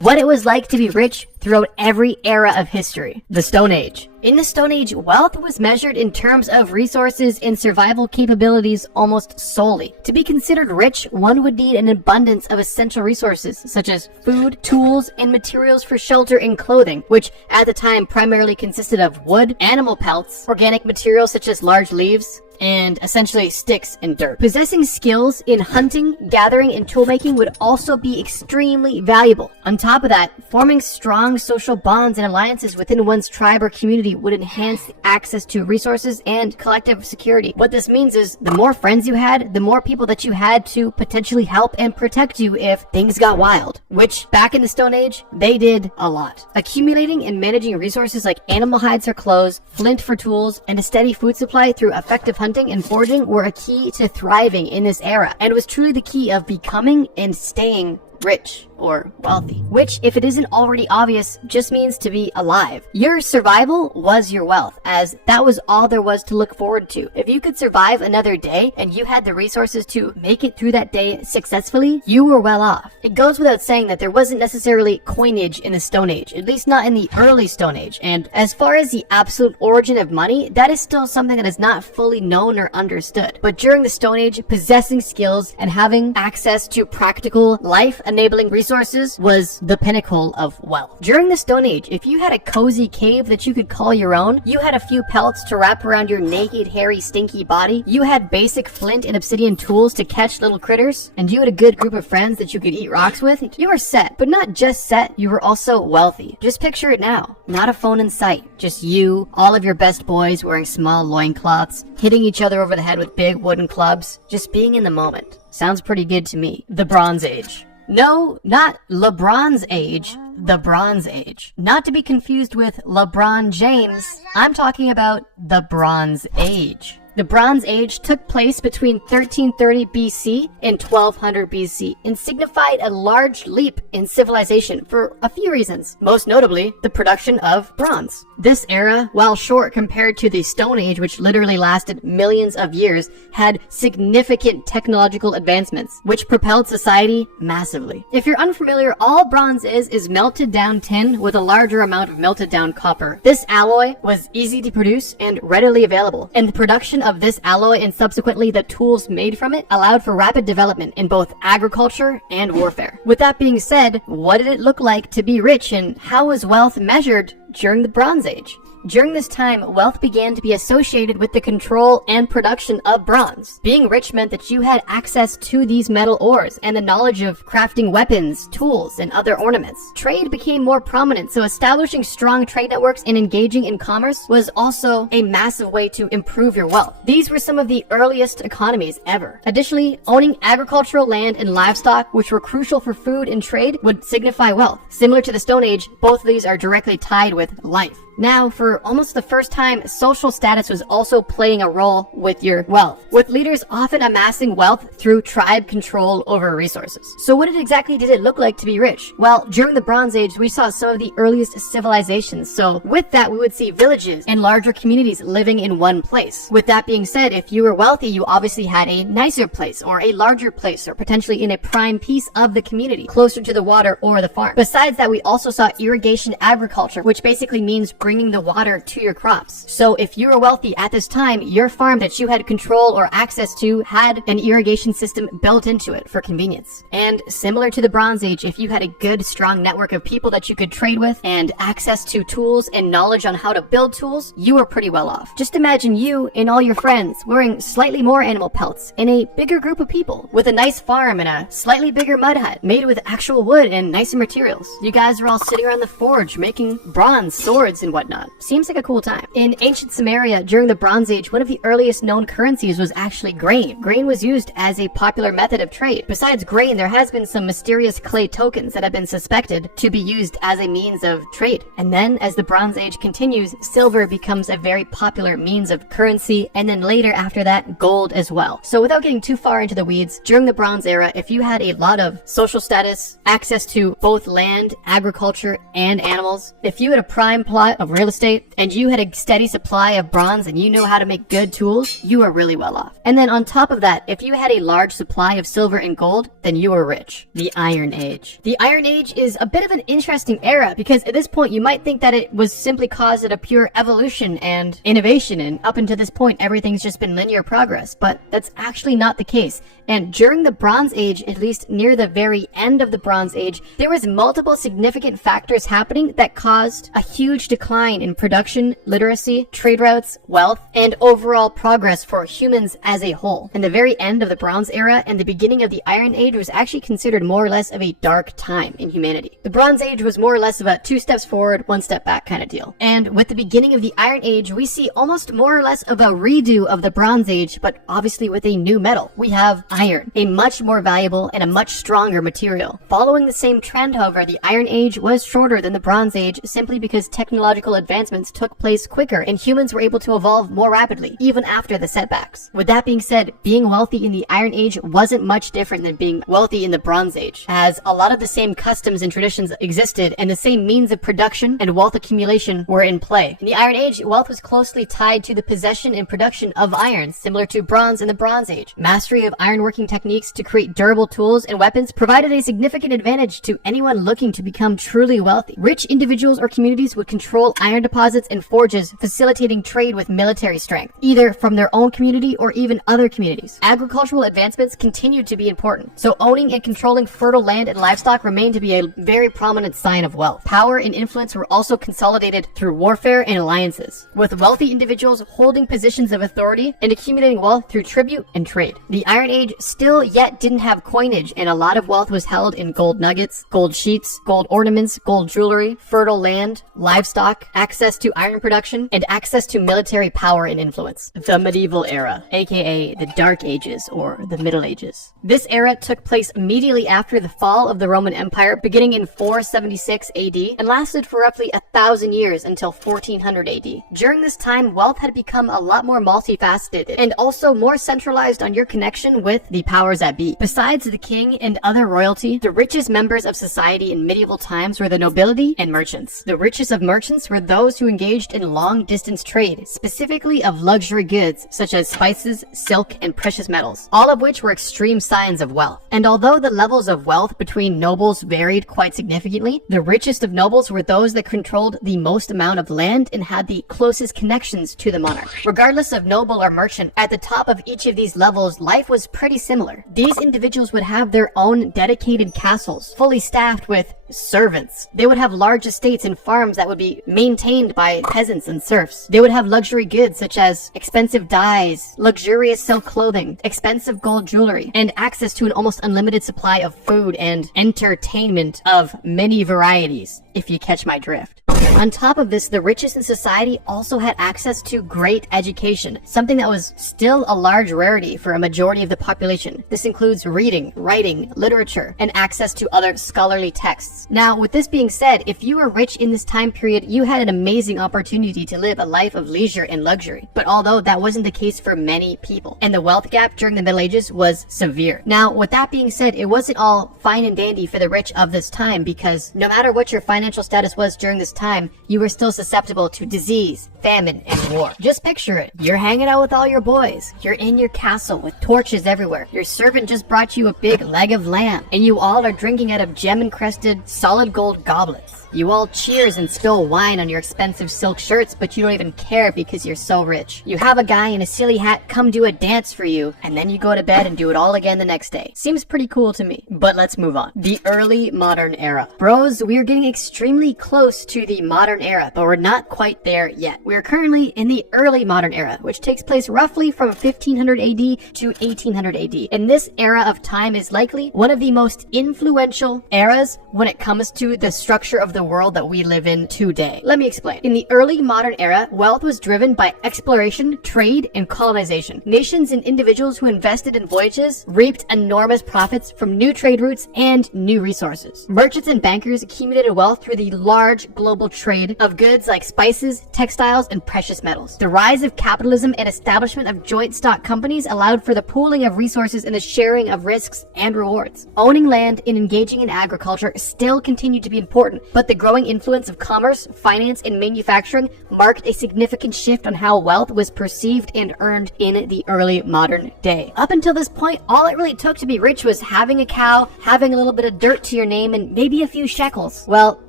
What it was like to be rich throughout every era of history. The Stone Age. In the Stone Age, wealth was measured in terms of resources and survival capabilities almost solely. To be considered rich, one would need an abundance of essential resources such as food, tools, and materials for shelter and clothing, which at the time primarily consisted of wood, animal pelts, organic materials such as large leaves, and essentially sticks and dirt. Possessing skills in hunting, gathering, and toolmaking would also be extremely valuable. On top of that, forming strong social bonds and alliances within one's tribe or community would enhance the access to resources and collective security. What this means is the more friends you had, the more people that you had to potentially help and protect you if things got wild, which back in the Stone Age, they did a lot. Accumulating and managing resources like animal hides for clothes, flint for tools, and a steady food supply through effective hunting and foraging were a key to thriving in this era, and was truly the key of becoming and staying rich or wealthy, which, if it isn't already obvious, just means to be alive. Your survival was your wealth, as that was all there was to look forward to. If you could survive another day and you had the resources to make it through that day successfully, you were well off. It goes without saying that there wasn't necessarily coinage in the Stone Age, at least not in the early Stone Age, and as far as the absolute origin of money, that is still something that is not fully known or understood. But during the Stone Age, possessing skills and having access to practical life-enabling resources was the pinnacle of wealth. During the Stone Age, if you had a cozy cave that you could call your own, you had a few pelts to wrap around your naked, hairy, stinky body, you had basic flint and obsidian tools to catch little critters, and you had a good group of friends that you could eat rocks with, you were set. But not just set, you were also wealthy. Just picture it now. Not a phone in sight. Just you, all of your best boys wearing small loincloths, hitting each other over the head with big wooden clubs, just being in the moment. Sounds pretty good to me. The Bronze Age. No, not LeBron's age, the Bronze Age. Not to be confused with LeBron James, I'm talking about the Bronze Age. The Bronze Age took place between 1330 BC and 1200 BC and signified a large leap in civilization for a few reasons, most notably the production of bronze. This era, while short compared to the Stone Age, which literally lasted millions of years, had significant technological advancements, which propelled society massively. If you're unfamiliar, all bronze is melted down tin with a larger amount of melted down copper. This alloy was easy to produce and readily available, and the production of this alloy and subsequently the tools made from it allowed for rapid development in both agriculture and warfare. With that being said, what did it look like to be rich, and how was wealth measured during the Bronze Age? During this time, wealth began to be associated with the control and production of bronze. Being rich meant that you had access to these metal ores and the knowledge of crafting weapons, tools, and other ornaments. Trade became more prominent, so establishing strong trade networks and engaging in commerce was also a massive way to improve your wealth. These were some of the earliest economies ever. Additionally, owning agricultural land and livestock, which were crucial for food and trade, would signify wealth. Similar to the Stone Age, both of these are directly tied with life. Now, for almost the first time, social status was also playing a role with your wealth, with leaders often amassing wealth through tribe control over resources. So what exactly did it look like to be rich? Well, during the Bronze Age, we saw some of the earliest civilizations. So with that, we would see villages and larger communities living in one place. With that being said, if you were wealthy, you obviously had a nicer place or a larger place, or potentially in a prime piece of the community, closer to the water or the farm. Besides that, we also saw irrigation agriculture, which basically means bringing the water to your crops. So if you were wealthy at this time, your farm that you had control or access to had an irrigation system built into it for convenience. And similar to the Bronze Age, if you had a good, strong network of people that you could trade with and access to tools and knowledge on how to build tools, you were pretty well off. Just imagine you and all your friends wearing slightly more animal pelts in a bigger group of people with a nice farm and a slightly bigger mud hut made with actual wood and nicer materials. You guys are all sitting around the forge making bronze swords and whatnot. Seems like a cool time. In ancient Sumeria during the Bronze Age, one of the earliest known currencies was actually grain. Grain was used as a popular method of trade. Besides grain, there has been some mysterious clay tokens that have been suspected to be used as a means of trade. And then as the Bronze Age continues, silver becomes a very popular means of currency, and then later after that, gold as well. So without getting too far into the weeds, during the Bronze Era, if you had a lot of social status, access to both land, agriculture, and animals, if you had a prime plot of of real estate, and you had a steady supply of bronze and you know how to make good tools, you were really well off. And then on top of that, if you had a large supply of silver and gold, then you were rich. The Iron Age. The Iron Age is a bit of an interesting era because at this point you might think that it was simply caused at a pure evolution and innovation, and up until this point everything's just been linear progress, but that's actually not the case. And during the Bronze Age, at least near the very end of the Bronze Age, there was multiple significant factors happening that caused a huge decline in production, literacy, trade routes, wealth, and overall progress for humans as a whole. And the very end of the Bronze Era and the beginning of the Iron Age was actually considered more or less of a dark time in humanity. The Bronze Age was more or less of a 2 steps forward, 1 step back kind of deal. And with the beginning of the Iron Age, we see almost more or less of a redo of the Bronze Age, but obviously with a new metal. We have iron, a much more valuable and a much stronger material. Following the same trend, however, the Iron Age was shorter than the Bronze Age simply because technological advancements took place quicker and humans were able to evolve more rapidly, even after the setbacks. With that being said, being wealthy in the Iron Age wasn't much different than being wealthy in the Bronze Age, as a lot of the same customs and traditions existed and the same means of production and wealth accumulation were in play. In the Iron Age, wealth was closely tied to the possession and production of iron, similar to bronze in the Bronze Age. Mastery of ironworking techniques to create durable tools and weapons provided a significant advantage to anyone looking to become truly wealthy. Rich individuals or communities would control iron deposits and forges, facilitating trade with military strength, either from their own community or even other communities. Agricultural advancements continued to be important, so owning and controlling fertile land and livestock remained to be a very prominent sign of wealth. Power and influence were also consolidated through warfare and alliances, with wealthy individuals holding positions of authority and accumulating wealth through tribute and trade. The Iron Age still yet didn't have coinage, and a lot of wealth was held in gold nuggets, gold sheets, gold ornaments, gold jewelry, fertile land, livestock, access to iron production, and access to military power and influence. The Medieval Era, aka the Dark Ages or the Middle Ages. This era took place immediately after the fall of the Roman Empire, beginning in 476 AD and lasted for roughly 1,000 years until 1400 AD. During this time, wealth had become a lot more multifaceted and also more centralized on your connection with the powers that be. Besides the king and other royalty, the richest members of society in medieval times were the nobility and merchants. The richest of merchants were those who engaged in long-distance trade, specifically of luxury goods such as spices, silk, and precious metals, all of which were extreme signs of wealth. And although the levels of wealth between nobles varied quite significantly, the richest of nobles were those that controlled the most amount of land and had the closest connections to the monarch. Regardless of noble or merchant, at the top of each of these levels, life was pretty similar. These individuals would have their own dedicated castles, fully staffed with servants. They would have large estates and farms that would be maintained by peasants and serfs. They would have luxury goods such as expensive dyes, luxurious silk clothing, expensive gold jewelry, and access to an almost unlimited supply of food and entertainment of many varieties, if you catch my drift. On top of this, the richest in society also had access to great education, something that was still a large rarity for a majority of the population. This includes reading, writing, literature, and access to other scholarly texts. Now, with this being said, if you were rich in this time period, you had an amazing opportunity to live a life of leisure and luxury. But although that wasn't the case for many people, and the wealth gap during the Middle Ages was severe. Now, with that being said, it wasn't all fine and dandy for the rich of this time, because no matter what your financial status was during this time, you were still susceptible to disease, famine, and war. Just picture it. You're hanging out with all your boys. You're in your castle with torches everywhere. Your servant just brought you a big leg of lamb, and you all are drinking out of gem-encrusted solid gold goblets. You all cheers and spill wine on your expensive silk shirts, but you don't even care because you're so rich. You have a guy in a silly hat come do a dance for you, and then you go to bed and do it all again the next day. Seems pretty cool to me. But let's move on. The early modern era. Bros, we're getting extremely close to the modern era, but we're not quite there yet. We're currently in the early modern era, which takes place roughly from 1500 AD to 1800 AD. And this era of time is likely one of the most influential eras when it comes to the structure of the world that we live in today. Let me explain. In the early modern era, wealth was driven by exploration, trade, and colonization. Nations and individuals who invested in voyages reaped enormous profits from new trade routes and new resources. Merchants and bankers accumulated wealth through the large global trade of goods like spices, textiles, and precious metals. The rise of capitalism and establishment of joint stock companies allowed for the pooling of resources and the sharing of risks and rewards. Owning land and engaging in agriculture still still continued to be important, but the growing influence of commerce, finance, and manufacturing marked a significant shift on how wealth was perceived and earned in the early modern day. Up until this point, all it really took to be rich was having a cow, having a little bit of dirt to your name, and maybe a few shekels. Well,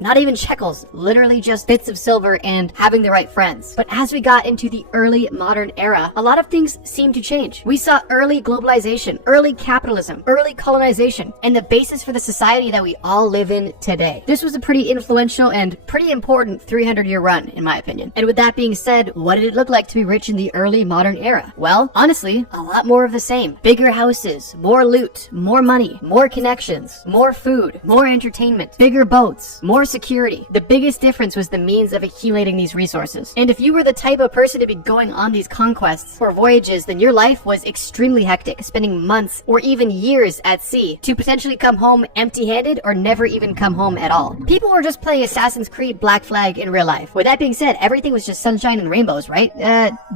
not even shekels, literally just bits of silver and having the right friends. But as we got into the early modern era, a lot of things seemed to change. We saw early globalization, early capitalism, early colonization, and the basis for the society that we all live in today. This was a pretty influential and pretty important 300-year run, in my opinion. And with that being said, what did it look like to be rich in the early modern era? Well, honestly, a lot more of the same. Bigger houses, more loot, more money, more connections, more food, more entertainment, bigger boats, more security. The biggest difference was the means of accumulating these resources. And if you were the type of person to be going on these conquests or voyages, then your life was extremely hectic, spending months or even years at sea to potentially come home empty-handed or never even come home at all. People were just playing Assassin's Creed Black Flag in real life. With that being said, everything was just sunshine and rainbows, right?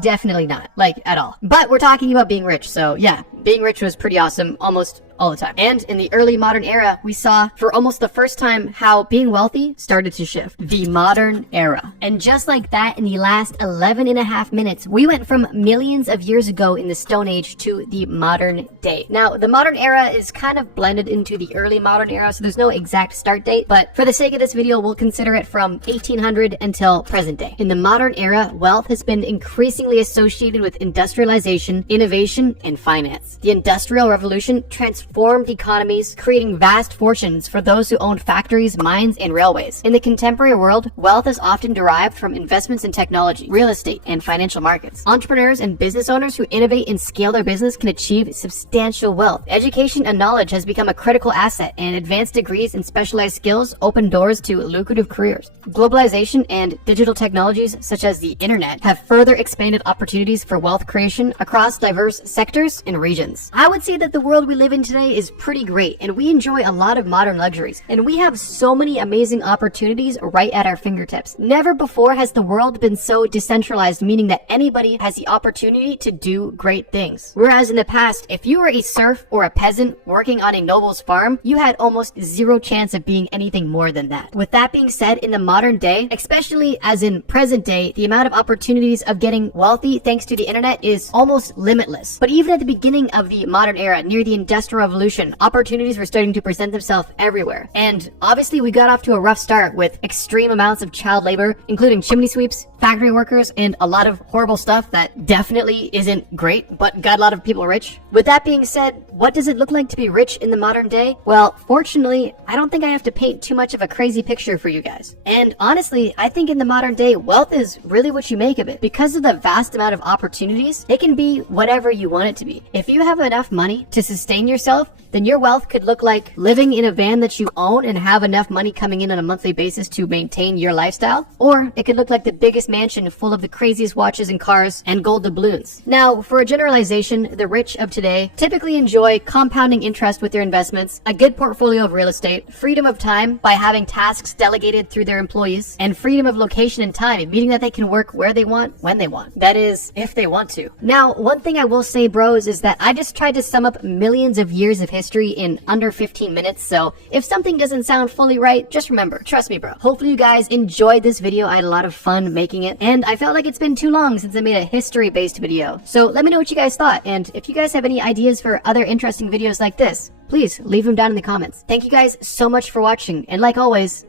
Definitely not. Like, at all. But we're talking about being rich, so yeah, being rich was pretty awesome almost all the time. And in the early modern era, we saw for almost the first time how being wealthy started to shift. The modern era. And just like that, in the last 11 and a half minutes, we went from millions of years ago in the Stone Age to the modern day. Now, the modern era is kind of blended into the early modern era, so there's no exact start date, but for the sake of this video, we'll consider it from 1800 until present day. In the modern era, wealth has been increasingly associated with industrialization, innovation, and finance. The Industrial Revolution transformed economies, creating vast fortunes for those who owned factories, mines, and railways. In the contemporary world, wealth is often derived from investments in technology, real estate, and financial markets. Entrepreneurs and business owners who innovate and scale their business can achieve substantial wealth. Education and knowledge has become a critical asset, and advanced degrees and specialized skills open doors to lucrative careers. Globalization and digital technologies such as the internet have further expanded opportunities for wealth creation across diverse sectors and regions. I would say that the world we live in today is pretty great, and we enjoy a lot of modern luxuries, and we have so many amazing opportunities right at our fingertips. Never before has the world been so decentralized, meaning that anybody has the opportunity to do great things. Whereas in the past, if you were a serf or a peasant working on a noble's farm, you had almost zero chance of being anything more than that. With that being said, in the modern day, especially as in present day, the amount of opportunities of getting wealthy thanks to the internet is almost limitless. But even at the beginning of the modern era, near the Industrial Revolution, opportunities were starting to present themselves everywhere. And obviously we got off to a rough start with extreme amounts of child labor, including chimney sweeps, factory workers, and a lot of horrible stuff that definitely isn't great, but got a lot of people rich. With that being said, what does it look like to be rich in the modern day? Well, fortunately, I don't think I have to paint too much of a crazy picture for you guys. And honestly, I think in the modern day, wealth is really what you make of it. Because of the vast amount of opportunities, it can be whatever you want it to be. If you have enough money to sustain yourself, then your wealth could look like living in a van that you own and have enough money coming in on a monthly basis to maintain your lifestyle. Or it could look like the biggest mansion full of the craziest watches and cars and gold doubloons. Now, for a generalization, the rich of today typically enjoy compounding interest with their investments, a good portfolio of real estate, freedom of time by having tasks delegated through their employees, and freedom of location and time, meaning that they can work where they want, when they want. That is, if they want to. Now, one thing I will say, bros, is that I just tried to sum up millions of years of history in under 15 minutes, so if something doesn't sound fully right, just remember, trust me, bro. Hopefully you guys enjoyed this video. I had a lot of fun making it, and I felt like it's been too long since I made a history-based video. So let me know what you guys thought, and if you guys have any ideas for other interesting videos like this, please leave them down in the comments. Thank you guys so much for watching, and like always,